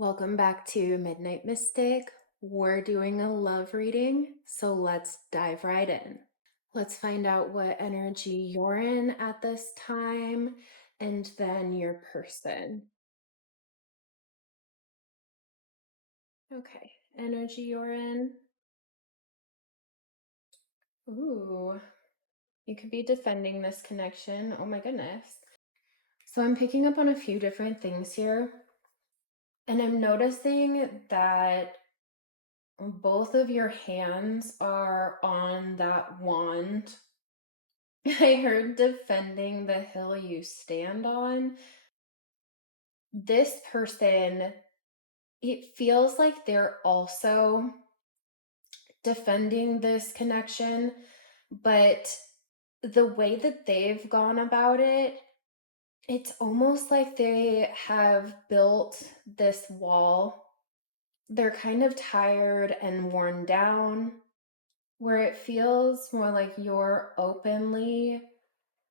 Welcome back to Midnight Mystic. We're doing a love reading, so let's dive right in. Let's find out what energy you're in at this time and then your person. Okay, energy you're in. Ooh, you could be defending this connection. Oh my goodness. So I'm picking up on a few different things here, and I'm noticing that both of your hands are on that wand. I heard defending the hill you stand on. This person, it feels like they're also defending this connection, but the way that they've gone about it, it's almost like they have built this wall. They're kind of tired and worn down, where it feels more like you're openly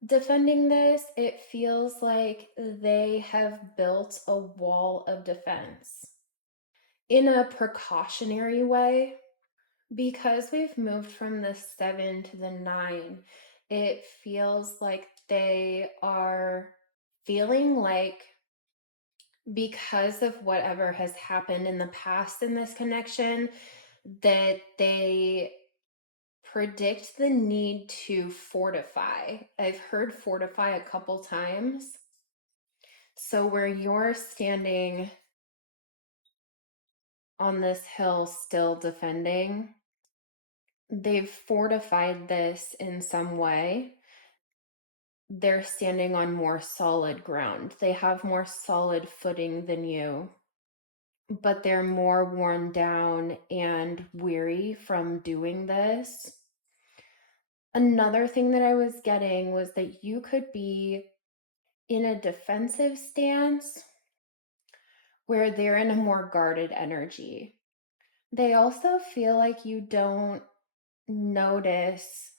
defending this. It feels like they have built a wall of defense in a precautionary way. Because we've moved from the 7 to the 9, it feels like they are feeling like, because of whatever has happened in the past in this connection, that they predict the need to fortify. I've heard fortify a couple times. So where you're standing on this hill still defending, they've fortified this in some way. They're standing on more solid ground. They have more solid footing than you, but they're more worn down and weary from doing this. Another thing that I was getting was that you could be in a defensive stance where they're in a more guarded energy. They also feel like you don't notice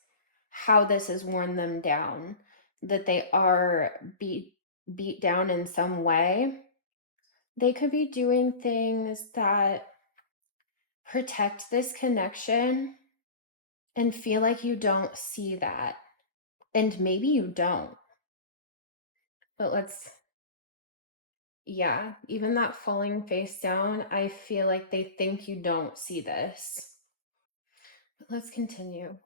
how this has worn them down, that they are beat down in some way. They could be doing things that protect this connection and feel like you don't see that. And maybe you don't. But yeah, even that falling face down, I feel like they think you don't see this. But let's continue.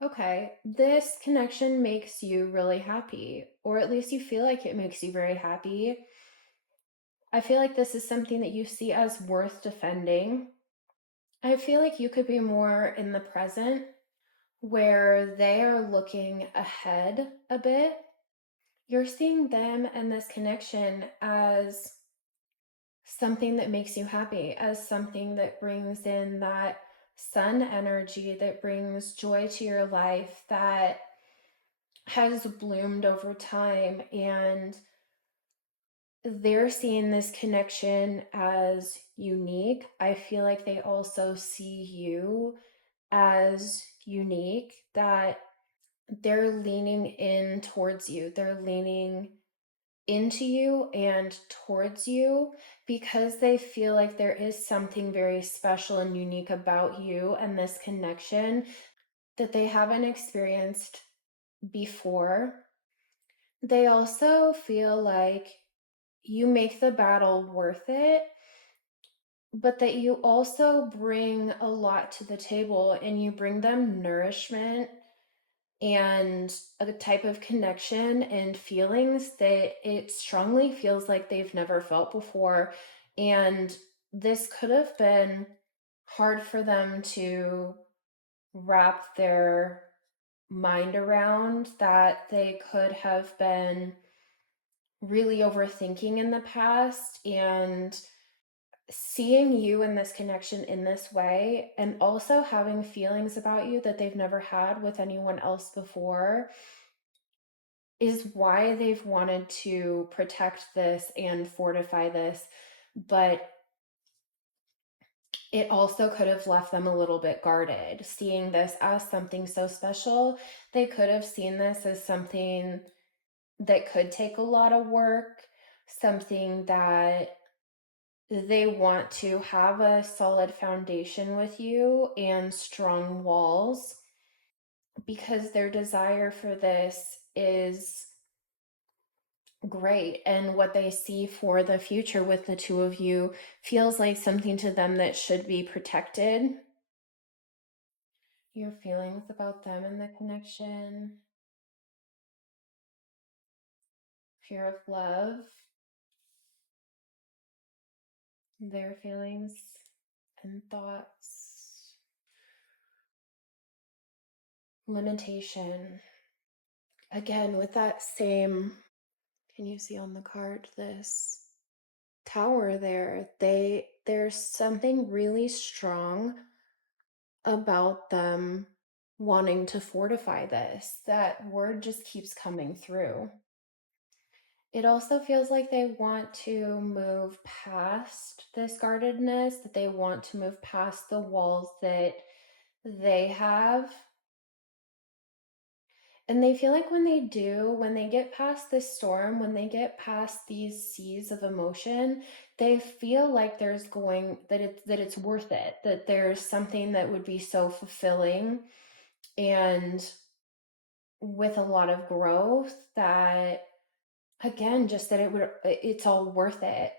Okay, this connection makes you really happy, or at least you feel like it makes you very happy. I feel like this is something that you see as worth defending. I feel like you could be more in the present where they are looking ahead a bit. You're seeing them and this connection as something that makes you happy, as something that brings in that sun energy, that brings joy to your life, that has bloomed over time. And they're seeing this connection as unique. I feel like they also see you as unique, that they're leaning in towards you. They're leaning into you and towards you because they feel like there is something very special and unique about you and this connection that they haven't experienced before. They also feel like you make the battle worth it, but that you also bring a lot to the table, and you bring them nourishment and a type of connection and feelings that it strongly feels like they've never felt before. And this could have been hard for them to wrap their mind around, that they could have been really overthinking in the past. And seeing you in this connection in this way, and also having feelings about you that they've never had with anyone else before, is why they've wanted to protect this and fortify this. But it also could have left them a little bit guarded. Seeing this as something so special, they could have seen this as something that could take a lot of work, something that they want to have a solid foundation with you and strong walls, because their desire for this is great. And what they see for the future with the two of you feels like something to them that should be protected. Your feelings about them and the connection, fear of love, their feelings and thoughts, limitation. Again, with that same, can you see on the card this tower there? There's something really strong about them wanting to fortify this. That word just keeps coming through. It also feels like they want to move past this guardedness, that they want to move past the walls that they have. And they feel like when they do, when they get past this storm, when they get past these seas of emotion, they feel like there's going that it's worth it, that there's something that would be so fulfilling and with a lot of growth, that again, just that it's all worth it.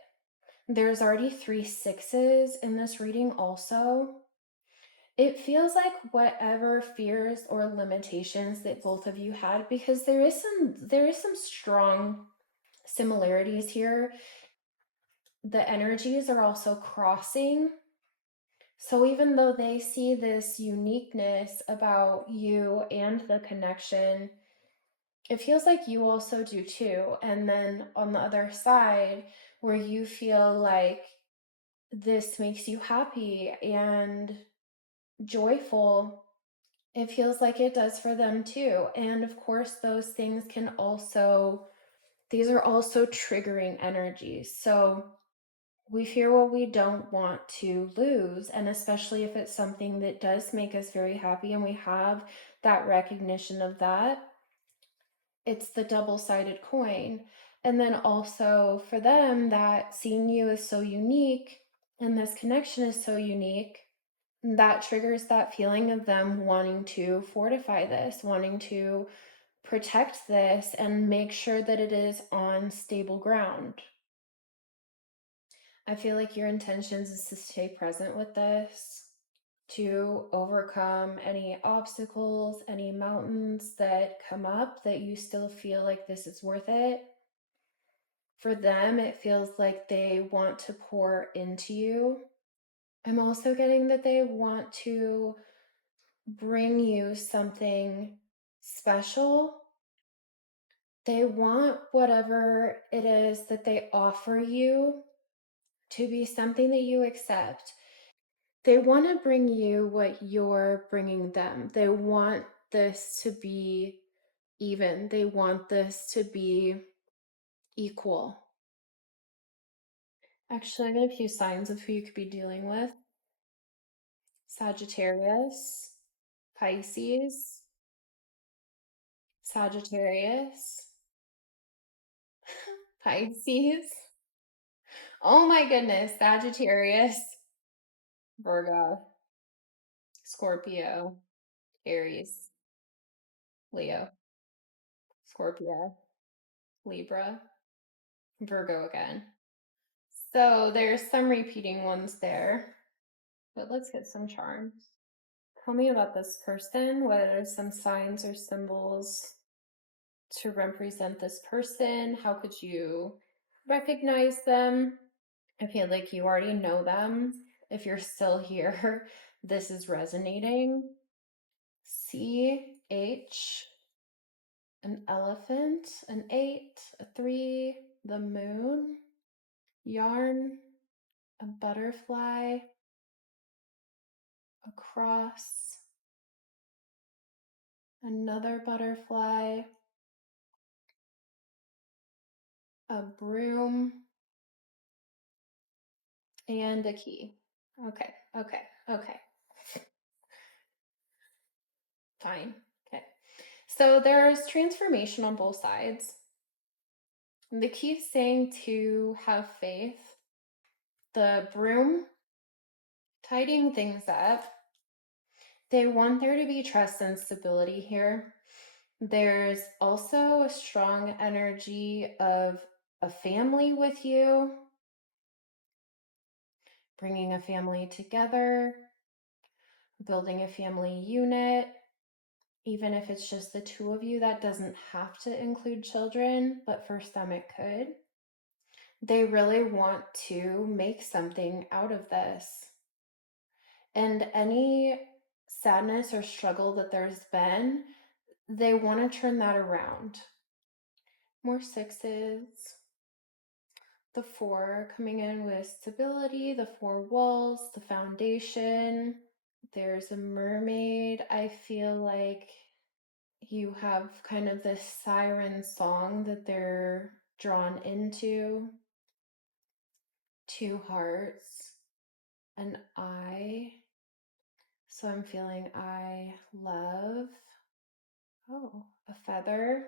There's already 3 6s in this reading also. It feels like whatever fears or limitations that both of you had, because there is some strong similarities here. The energies are also crossing. So even though they see this uniqueness about you and the connection, it feels like you also do too. And then on the other side, where you feel like this makes you happy and joyful, it feels like it does for them too. And of course, those things can also, these are also triggering energies. So we fear what we don't want to lose. And especially if it's something that does make us very happy and we have that recognition of that, it's the double-sided coin. And then also for them, that seeing you is so unique and this connection is so unique, that triggers that feeling of them wanting to fortify this, wanting to protect this and make sure that it is on stable ground. I feel like your intentions is to stay present with this, to overcome any obstacles, any mountains that come up, that you still feel like this is worth it. For them, it feels like they want to pour into you. I'm also getting that they want to bring you something special. They want whatever it is that they offer you to be something that you accept. They want to bring you what you're bringing them. They want this to be even. They want this to be equal. Actually, I got a few signs of who you could be dealing with. Sagittarius, Pisces, Sagittarius, Pisces. Oh my goodness, Sagittarius, Virgo, Scorpio, Aries, Leo, Scorpio, Libra, Virgo again. So there's some repeating ones there, but let's get some charms. Tell me about this person. What are some signs or symbols to represent this person? How could you recognize them? I feel like you already know them. If you're still here, this is resonating. CH, an elephant, an 8, a 3, the moon, yarn, a butterfly, a cross, another butterfly, a broom, and a key. Okay, okay, okay. Fine. Okay. So there's transformation on both sides. The key is saying to have faith. The broom, tidying things up. They want there to be trust and stability here. There's also a strong energy of a family with you, bringing a family together, building a family unit. Even if it's just the two of you, that doesn't have to include children, but for some it could. They really want to make something out of this. And any sadness or struggle that there's been, they want to turn that around. More sixes. The 4 coming in with stability, the 4 walls, the foundation. There's a mermaid. I feel like you have kind of this siren song that they're drawn into. 2 hearts, an eye. So I'm feeling I love. Oh, a feather.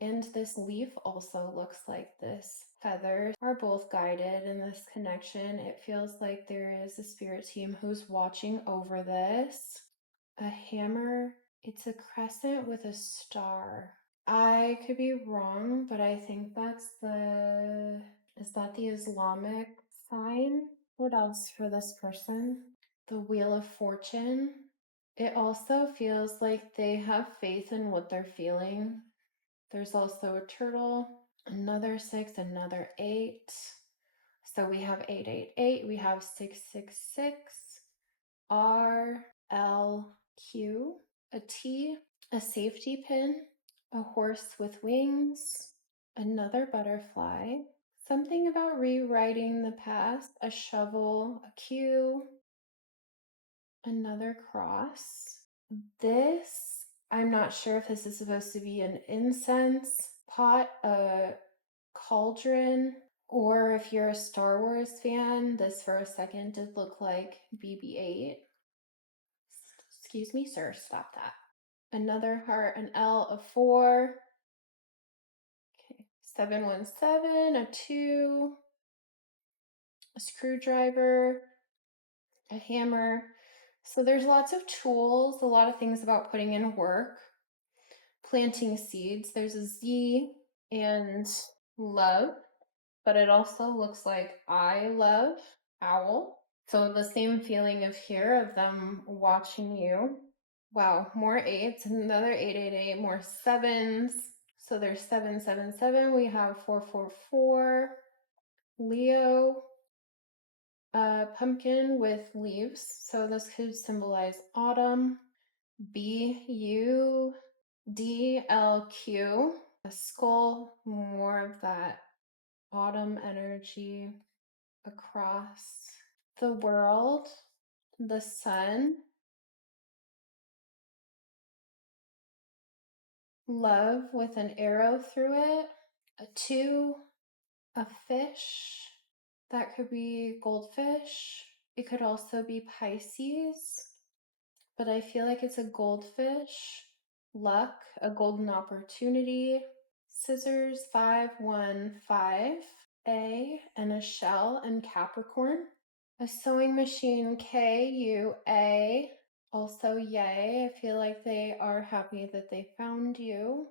And this leaf also looks like this. Feathers are both guided in this connection. It feels like there is a spirit team who's watching over this. A hammer. It's a crescent with a star. I could be wrong, but I think that's the... Is that the Islamic sign? What else for this person? The Wheel of Fortune. It also feels like they have faith in what they're feeling. There's also a turtle, another 6, another 8. So we have 888, we have 666, R, L, Q, a T, a safety pin, a horse with wings, another butterfly, something about rewriting the past, a shovel, a Q, another cross. This, I'm not sure if this is supposed to be an incense pot, a cauldron, or if you're a Star Wars fan, this for a second did look like BB-8. Excuse me, sir, stop that. Another heart, an L, a 4. Okay, 717, a 2, a screwdriver, a hammer. So there's lots of tools, a lot of things about putting in work. Planting seeds. There's a Z and love, but it also looks like I love, owl. So the same feeling of here of them watching you. Wow, more 8s, another 888, more 7s. So there's 777. We have 444. Leo, pumpkin with leaves. So this could symbolize autumn. BU DLQ, a skull, more of that autumn energy across the world, the sun, love with an arrow through it, a 2, a fish, that could be goldfish, it could also be Pisces, but I feel like it's a goldfish, luck, a golden opportunity, scissors, 515, A, and a shell and Capricorn. A sewing machine, KUA, also yay. I feel like they are happy that they found you.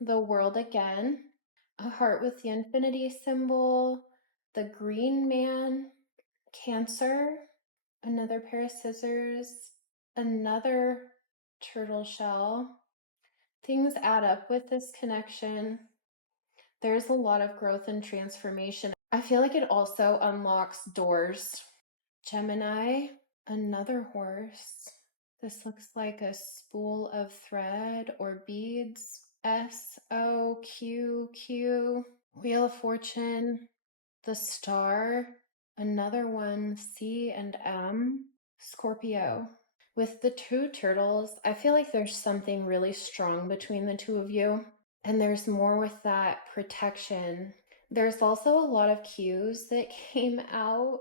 The world again, a heart with the infinity symbol, the green man, Cancer, another pair of scissors, another turtle shell. Things add up with this connection. There's a lot of growth and transformation. I feel like it also unlocks doors. Gemini, another horse. This looks like a spool of thread or beads. SOQQ. Wheel of Fortune, the star, another one, C and M. Scorpio. With the 2 turtles, I feel like there's something really strong between the two of you. And there's more with that protection. There's also a lot of cues that came out.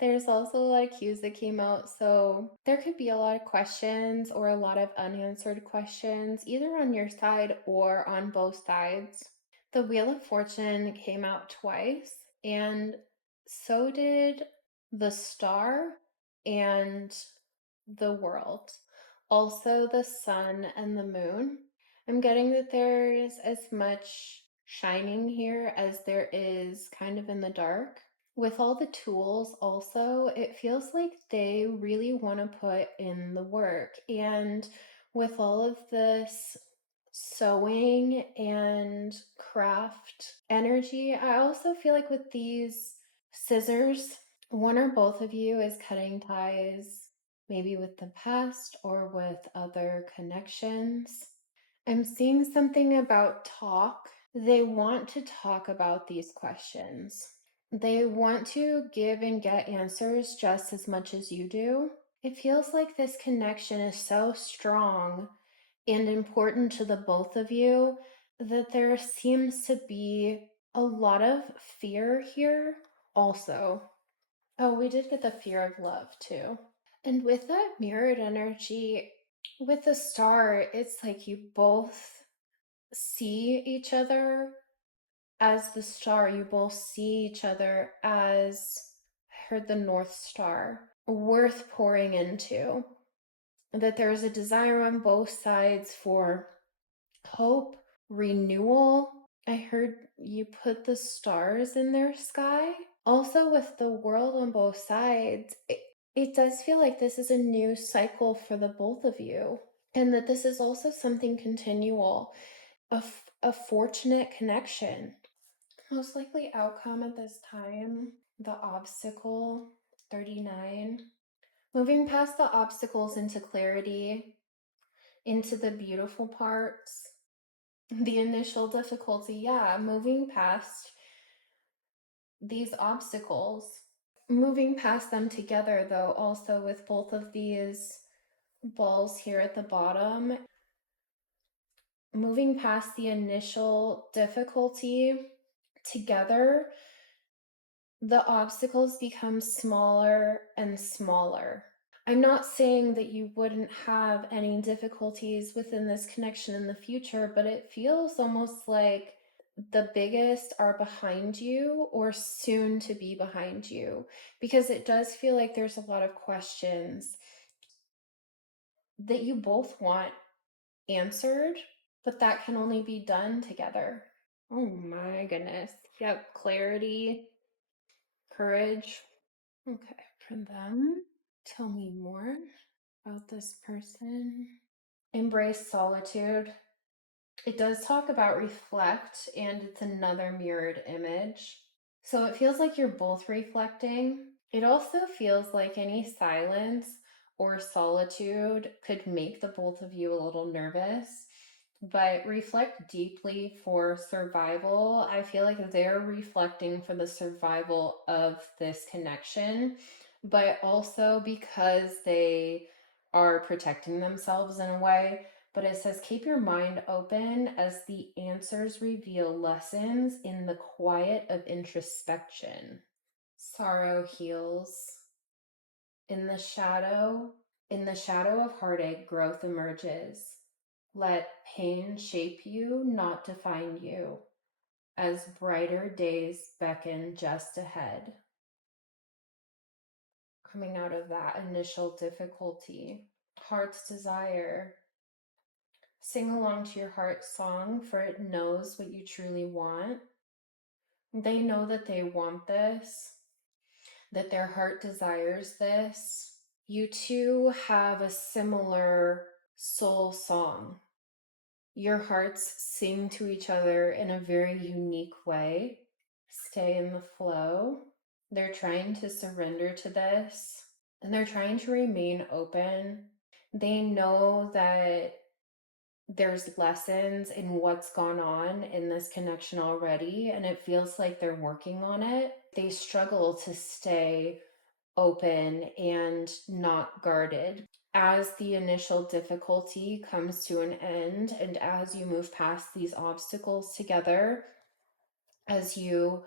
There's also a lot of cues that came out, so there could be a lot of questions or a lot of unanswered questions, either on your side or on both sides. The Wheel of Fortune came out twice, and so did the Star and the World. Also, the Sun and the Moon. I'm getting that there's as much shining here as there is kind of in the dark. With all the tools, also, it feels like they really want to put in the work. And with all of this sewing and craft energy, I also feel like with these scissors, one or both of you is cutting ties, maybe with the past or with other connections. I'm seeing something about talk. They want to talk about these questions. They want to give and get answers just as much as you do. It feels like this connection is so strong and important to the both of you that there seems to be a lot of fear here also. Oh, we did get the fear of love too. And with that mirrored energy, with the star, it's like you both see each other as the star. You both see each other as, I heard the North Star, worth pouring into. That there's a desire on both sides for hope, renewal. I heard you put the stars in their sky. Also, with the world on both sides, it does feel like this is a new cycle for the both of you. And that this is also something continual, a fortunate connection. Most likely outcome at this time, the obstacle, 39. Moving past the obstacles into clarity, into the beautiful parts, the initial difficulty, yeah, moving past these obstacles, moving past them together, though, also with both of these balls here at the bottom, moving past the initial difficulty together, the obstacles become smaller and smaller. I'm not saying that you wouldn't have any difficulties within this connection in the future, but it feels almost like the biggest are behind you or soon to be behind you, because it does feel like there's a lot of questions that you both want answered, but that can only be done together. Oh my goodness. Yep, clarity, courage. Okay, for them, tell me more about this person. Embrace solitude. It does talk about reflect, and it's another mirrored image. So it feels like you're both reflecting. It also feels like any silence or solitude could make the both of you a little nervous. But reflect deeply for survival. I feel like they're reflecting for the survival of this connection, but also because they are protecting themselves in a way. But it says, keep your mind open as the answers reveal lessons in the quiet of introspection. Sorrow heals. In the shadow, in the shadow of heartache, growth emerges. Let pain shape you, not define you, as brighter days beckon just ahead. Coming out of that initial difficulty, heart's desire. Sing along to your heart song, for it knows what you truly want. They know that they want this, that their heart desires this. You two have a similar soul song. Your hearts sing to each other in a very unique way. Stay in the flow. They're trying to surrender to this, and they're trying to remain open. They know that there's lessons in what's gone on in this connection already, and it feels like they're working on it. They struggle to stay open and not guarded. As the initial difficulty comes to an end, and as you move past these obstacles together, as you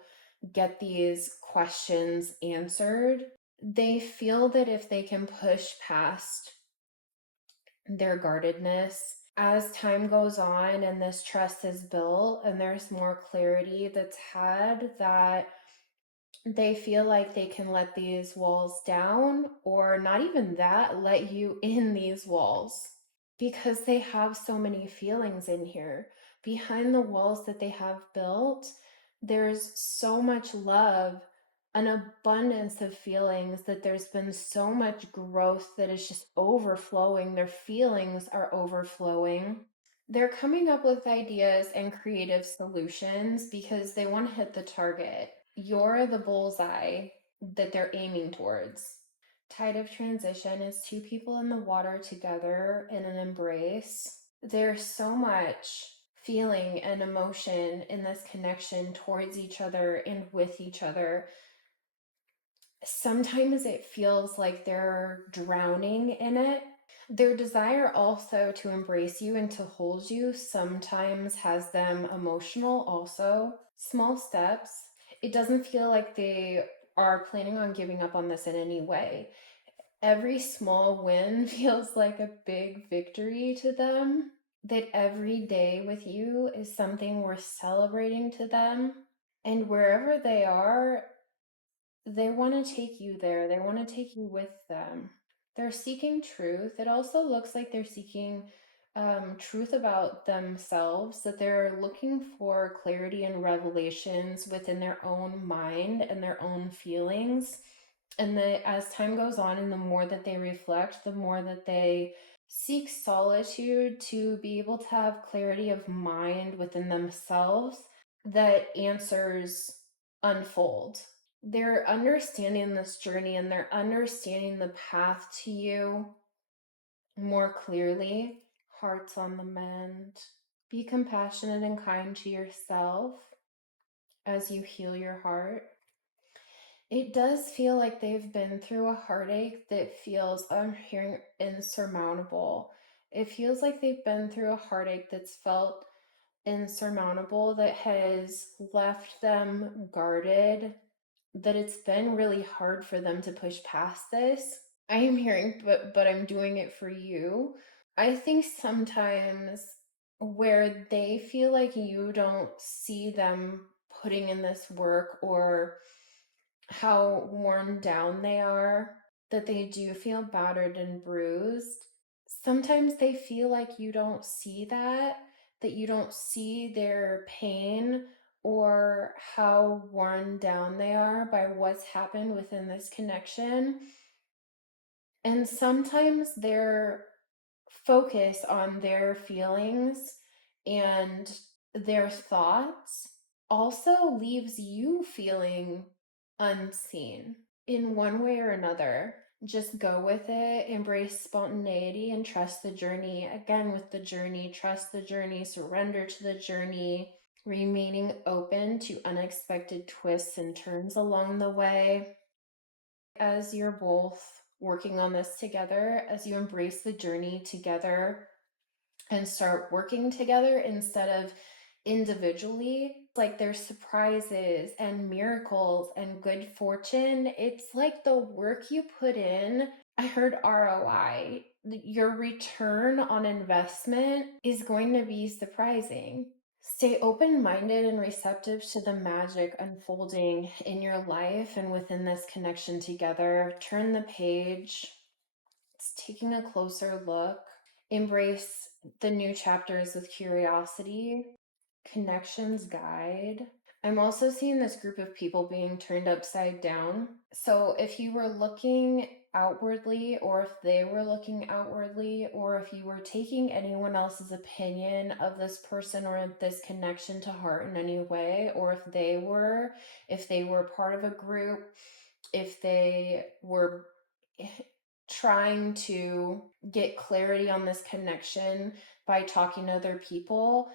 get these questions answered, They feel that if they can push past their guardedness, as time goes on and this trust is built and there's more clarity that's had, that they feel like they can let these walls down, or not even that, let you in these walls, because they have so many feelings in here. Behind the walls that they have built, there's so much love, an abundance of feelings, that there's been so much growth that is just overflowing. Their feelings are overflowing. They're coming up with ideas and creative solutions because they want to hit the target. You're the bullseye that they're aiming towards. Tide of transition is two people in the water together in an embrace. There's so much feeling and emotion in this connection towards each other and with each other. Sometimes it feels like they're drowning in it. Their desire also to embrace you and to hold you sometimes has them emotional also. Small steps. It doesn't feel like they are planning on giving up on this in any way. Every small win feels like a big victory to them. That every day with you is something worth celebrating to them. And wherever they are, they want to take you there. They want to take you with them. They're seeking truth. It also looks like they're seeking truth about themselves, that they're looking for clarity and revelations within their own mind and their own feelings. And that as time goes on and the more that they reflect, the more that they seek solitude to be able to have clarity of mind within themselves, that answers unfold. They're understanding this journey and they're understanding the path to you more clearly. Hearts on the mend. Be compassionate and kind to yourself as you heal your heart. It does feel like they've been through a heartache that feels, I'm hearing, insurmountable. It feels like they've been through a heartache that's felt insurmountable, that has left them guarded, that it's been really hard for them to push past this. I am hearing, but I'm doing it for you. I think sometimes where they feel like you don't see them putting in this work, or how worn down they are, that they do feel battered and bruised. Sometimes they feel like you don't see that you don't see their pain or how worn down they are by what's happened within this connection. And sometimes their focus on their feelings and their thoughts also leaves you feeling unseen in one way or another. Just go with it, embrace spontaneity, and trust the journey. Again, with the journey, trust the journey, surrender to the journey, remaining open to unexpected twists and turns along the way. As you're both working on this together, as you embrace the journey together and start working together instead of individually, like there's surprises and miracles and good fortune. It's like the work you put in. I heard ROI. Your return on investment is going to be surprising. Stay open minded and receptive to the magic unfolding in your life and within this connection together. Turn the page. It's taking a closer look. Embrace the new chapters with curiosity. Connections guide. I'm also seeing this group of people being turned upside down. So if you were looking outwardly, or if they were looking outwardly, or if you were taking anyone else's opinion of this person or this connection to heart in any way, or if they were part of a group, if they were trying to get clarity on this connection by talking to other people,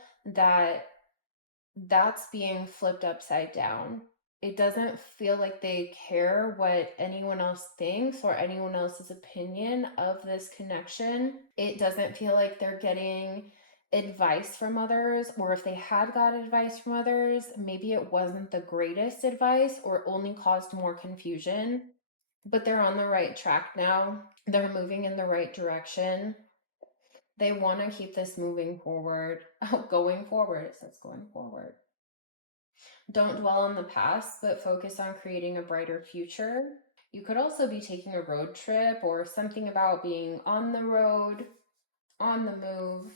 that's being flipped upside down. It doesn't feel like they care what anyone else thinks or anyone else's opinion of this connection. It doesn't feel like they're getting advice from others, or if they had got advice from others, maybe it wasn't the greatest advice or only caused more confusion. but they're on the right track now. They're moving in the right direction. They want to keep this moving forward. Oh, going forward. It says going forward. Don't dwell on the past, but focus on creating a brighter future. You could also be taking a road trip or something about being on the road, on the move.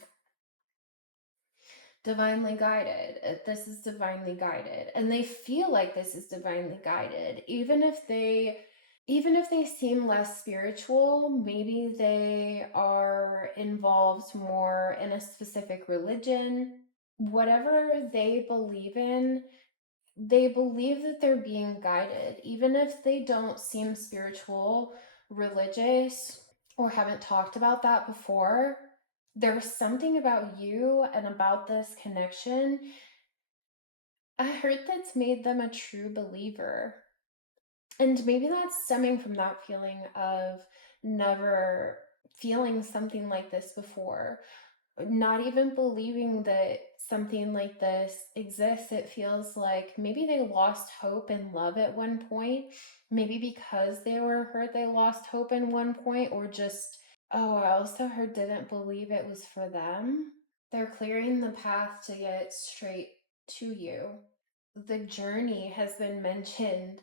Divinely guided. This is divinely guided. And they feel like this is divinely guided. Even if they seem less spiritual, maybe they are involved more in a specific religion. Whatever they believe in, they believe that they're being guided. Even if they don't seem spiritual, religious, or haven't talked about that before, there's something about you and about this connection I heard that's made them a true believer. And maybe that's stemming from that feeling of never feeling something like this before, not even believing that something like this exists. It feels like maybe they lost hope in love at one point. Maybe because they were hurt, they lost hope in one point, or just, oh, I also heard didn't believe it was for them. They're clearing the path to get straight to you. The journey has been mentioned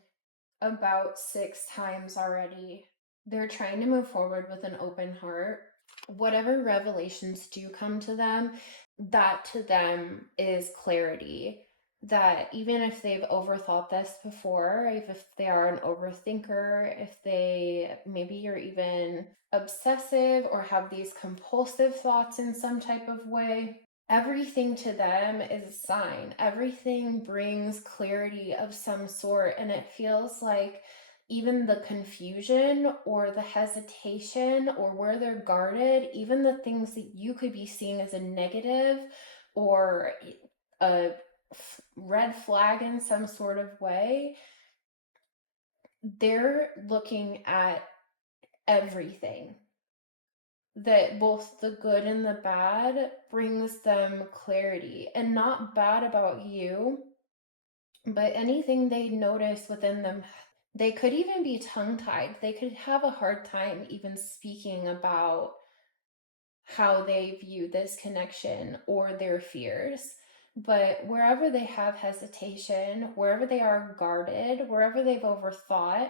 about 6 times already. They're trying to move forward with an open heart. Whatever revelations do come to them, that to them is clarity. That even if they've overthought this before, if they are an overthinker, if they maybe you're even obsessive or have these compulsive thoughts in some type of way, everything to them is a sign. Everything brings clarity of some sort, and it feels like even the confusion or the hesitation or where they're guarded, even the things that you could be seeing as a negative or a red flag in some sort of way, they're looking at everything. That both the good and the bad brings them clarity, and not bad about you, but anything they notice within them. They could even be tongue-tied. They could have a hard time even speaking about how they view this connection or their fears. But wherever they have hesitation, wherever they are guarded, wherever they've overthought,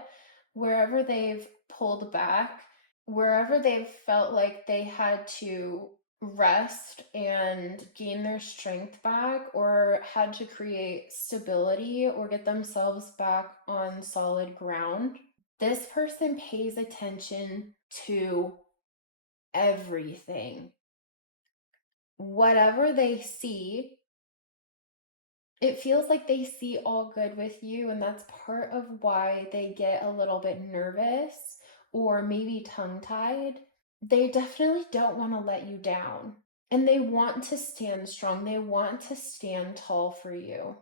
wherever they've pulled back, wherever they've felt like they had to rest and gain their strength back, or had to create stability or get themselves back on solid ground, this person pays attention to everything. Whatever they see, it feels like they see all good with you, and that's part of why they get a little bit nervous or maybe tongue-tied. They definitely don't want to let you down, and they want to stand strong. They want to stand tall for you.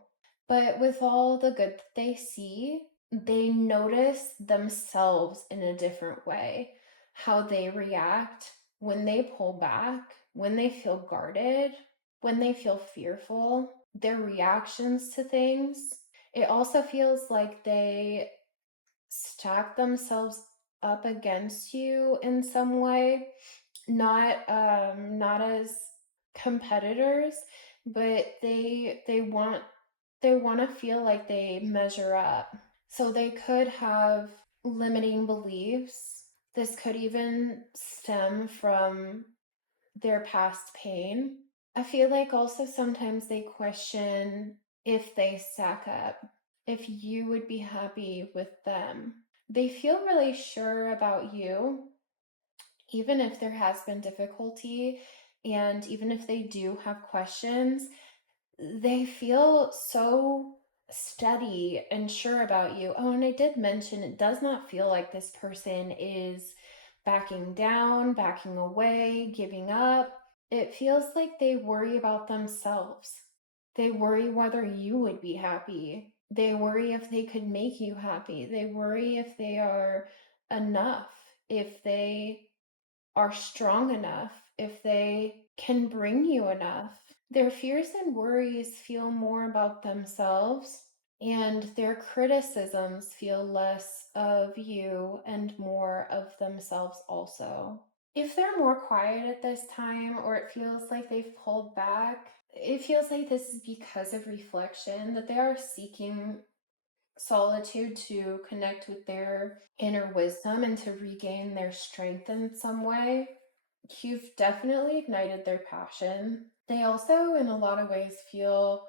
But with all the good that they see, they notice themselves in a different way, how they react when they pull back, when they feel guarded, when they feel fearful, their reactions to things. It also feels like they stack themselves up against you in some way, not as competitors, but they want to feel like they measure up. So they could have limiting beliefs. This could even stem from their past pain. I feel like also sometimes they question if they stack up, if you would be happy with them. They feel really sure about you, even if there has been difficulty, and even if they do have questions, they feel so steady and sure about you. Oh, and I did mention it does not feel like this person is backing down, backing away, giving up. It feels like they worry about themselves. They worry whether you would be happy. They worry if they could make you happy. They worry if they are enough, if they are strong enough, if they can bring you enough. Their fears and worries feel more about themselves, and their criticisms feel less of you and more of themselves also. If they're more quiet at this time, or it feels like they've pulled back, it feels like this is because of reflection, that they are seeking solitude to connect with their inner wisdom and to regain their strength in some way. You've definitely ignited their passion. They also, in a lot of ways, feel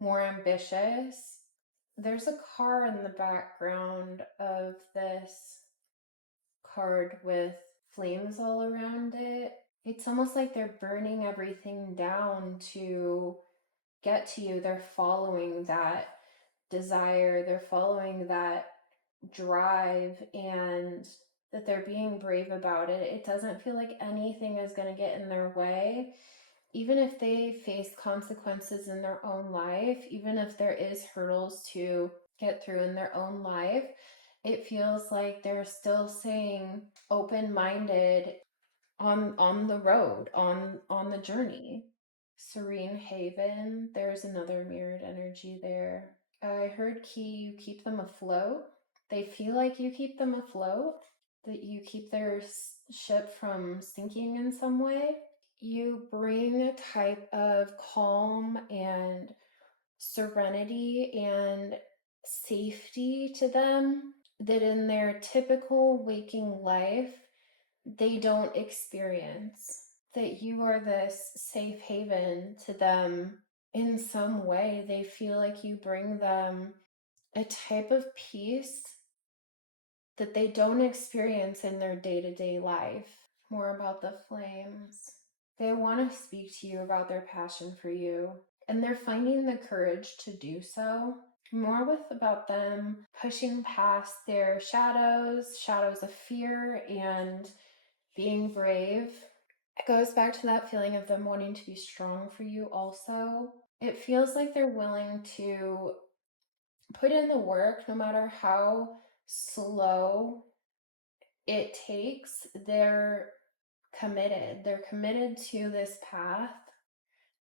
more ambitious. There's a car in the background of this card with flames all around it. It's almost like they're burning everything down to get to you. They're following that desire, they're following that drive, and that they're being brave about it. It doesn't feel like anything is going to get in their way. Even if they face consequences in their own life, even if there is hurdles to get through in their own life, it feels like they're still staying open-minded on the road, on the journey. Serene haven, there's another mirrored energy there. I heard key, you keep them afloat. They feel like you keep them afloat, that you keep their ship from sinking in some way. You bring a type of calm and serenity and safety to them that in their typical waking life they don't experience. That you are this safe haven to them in some way. They feel like you bring them a type of peace that they don't experience in their day-to-day life. More about the flames. They want to speak to you about their passion for you, and they're finding the courage to do so. More with about them pushing past their shadows of fear, and being brave. It goes back to that feeling of them wanting to be strong for you also. It feels like they're willing to put in the work no matter how slow it takes. They're committed. They're committed to this path.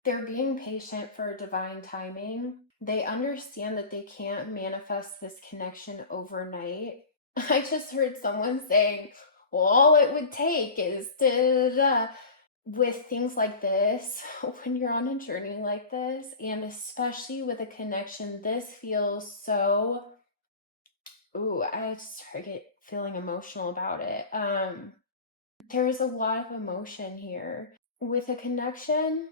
They're being patient for divine timing. They understand that they can't manifest this connection overnight. I just heard someone saying, well, all it would take is da da da. With things like this, when you're on a journey like this, and especially with a connection, this feels so, ooh, I just get feeling emotional about it. There's a lot of emotion here. With a connection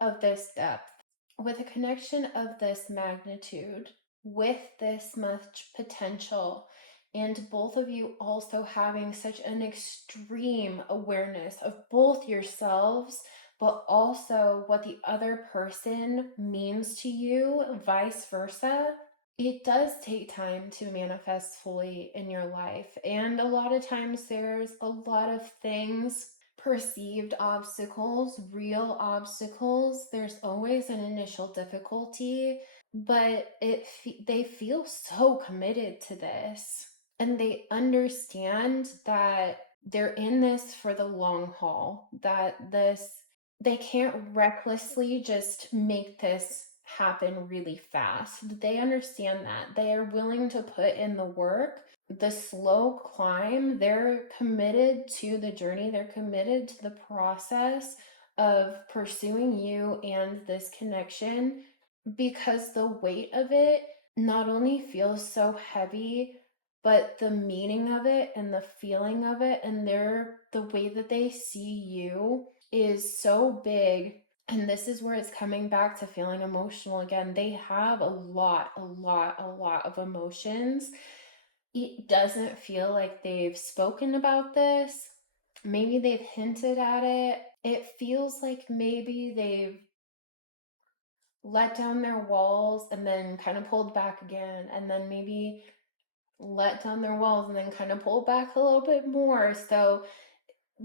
of this depth, with a connection of this magnitude, with this much potential, and both of you also having such an extreme awareness of both yourselves, but also what the other person means to you, vice versa. It does take time to manifest fully in your life. And a lot of times there's a lot of things, perceived obstacles, real obstacles. There's always an initial difficulty, but they feel so committed to this, and they understand that they're in this for the long haul, that they can't recklessly just make this happen really fast. They understand that. They are willing to put in the work, the slow climb. They're committed to the journey, they're committed to the process of pursuing you and this connection, because the weight of it not only feels so heavy, but the meaning of it and the feeling of it and the way that they see you is so big. And this is where it's coming back to feeling emotional again. They have a lot of emotions. It doesn't feel like they've spoken about this. Maybe they've hinted at it. It feels like maybe they've let down their walls and then kind of pulled back again, and then maybe let down their walls and then kind of pulled back a little bit more. So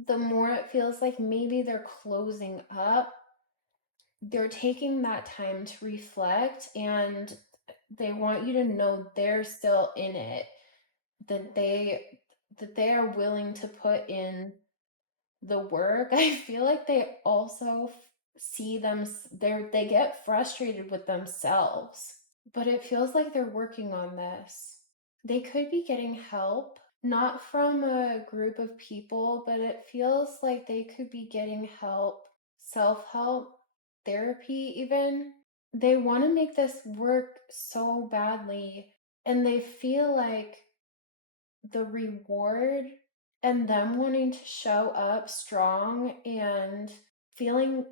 the more it feels like maybe they're closing up, they're taking that time to reflect, and they want you to know they're still in it, that they are willing to put in the work. I feel like they also see them, they get frustrated with themselves. but it feels like they're working on this. They could be getting help, not from a group of people, but it feels like they could be getting help, self help, therapy, even. They want to make this work so badly, and they feel like the reward and them wanting to show up strong and feeling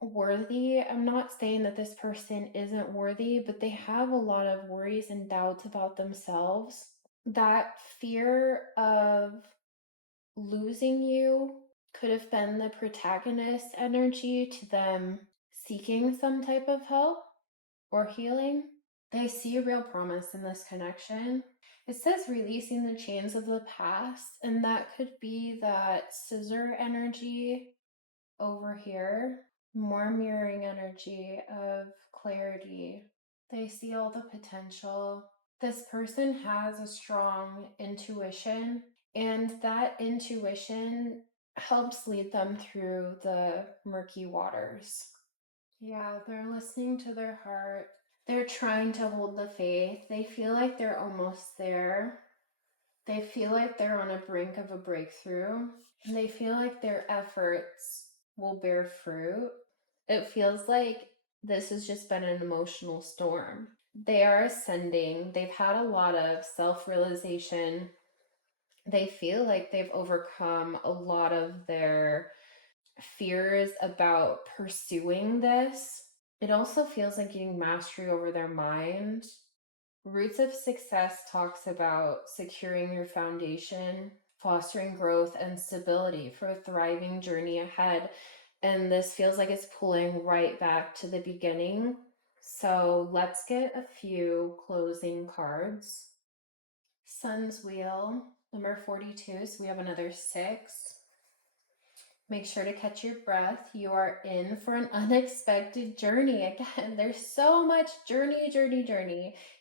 worthy. I'm not saying that this person isn't worthy, but they have a lot of worries and doubts about themselves. That fear of losing you could have been the protagonist energy to them seeking some type of help or healing. They see real promise in this connection. It says releasing the chains of the past, and that could be that scissor energy over here, more mirroring energy of clarity. They see all the potential. This person has a strong intuition, and that intuition helps lead them through the murky waters. Yeah, they're listening to their heart. They're trying to hold the faith. They feel like they're almost there. They feel like they're on a brink of a breakthrough. And they feel like their efforts will bear fruit. It feels like this has just been an emotional storm. They are ascending. They've had a lot of self realization. They feel like they've overcome a lot of their fears about pursuing this. It also feels like getting mastery over their mind. Roots of Success talks about securing your foundation, fostering growth and stability for a thriving journey ahead. And this feels like it's pulling right back to the beginning. So let's get a few closing cards. Sun's Wheel, number 42. So we have another 6. Make sure to catch your breath. You are in for an unexpected journey. Again, there's so much journey.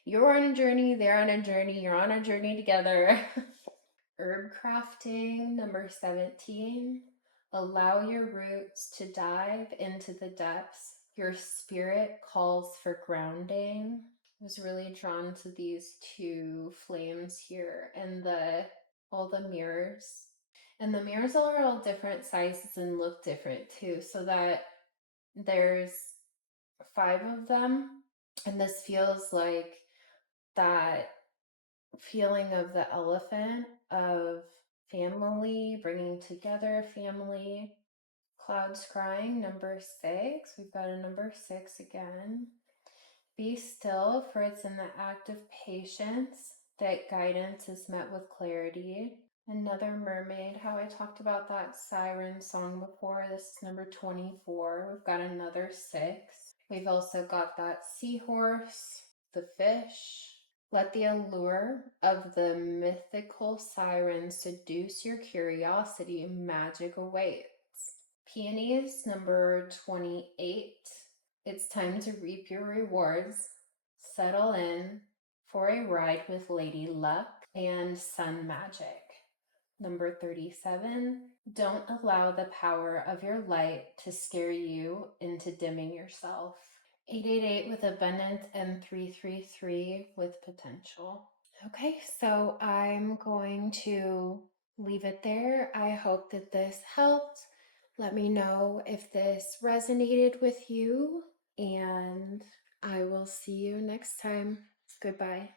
You're on a journey, they're on a journey, you're on a journey together. Herb crafting, number 17. Allow your roots to dive into the depths. Your spirit calls for grounding. I was really drawn to these two flames here and all the mirrors. And the mirrors are all different sizes and look different too, so that there's 5 of them. And this feels like that feeling of the elephant of family, bringing together family. Clouds crying, number 6. We've got a number 6 again. Be still, for it's in the act of patience that guidance is met with clarity. Another mermaid, how I talked about that Siren Song before. This is number 24. We've got another 6. We've also got that seahorse, the fish. Let the allure of the mythical siren seduce your curiosity. Magic awaits. Peonies, number 28. It's time to reap your rewards. Settle in for a ride with Lady Luck and Sun Magic. Number 37. Don't allow the power of your light to scare you into dimming yourself. 888 with abundance and 333 with potential. Okay, so I'm going to leave it there. I hope that this helped. Let me know if this resonated with you, and I will see you next time. Goodbye.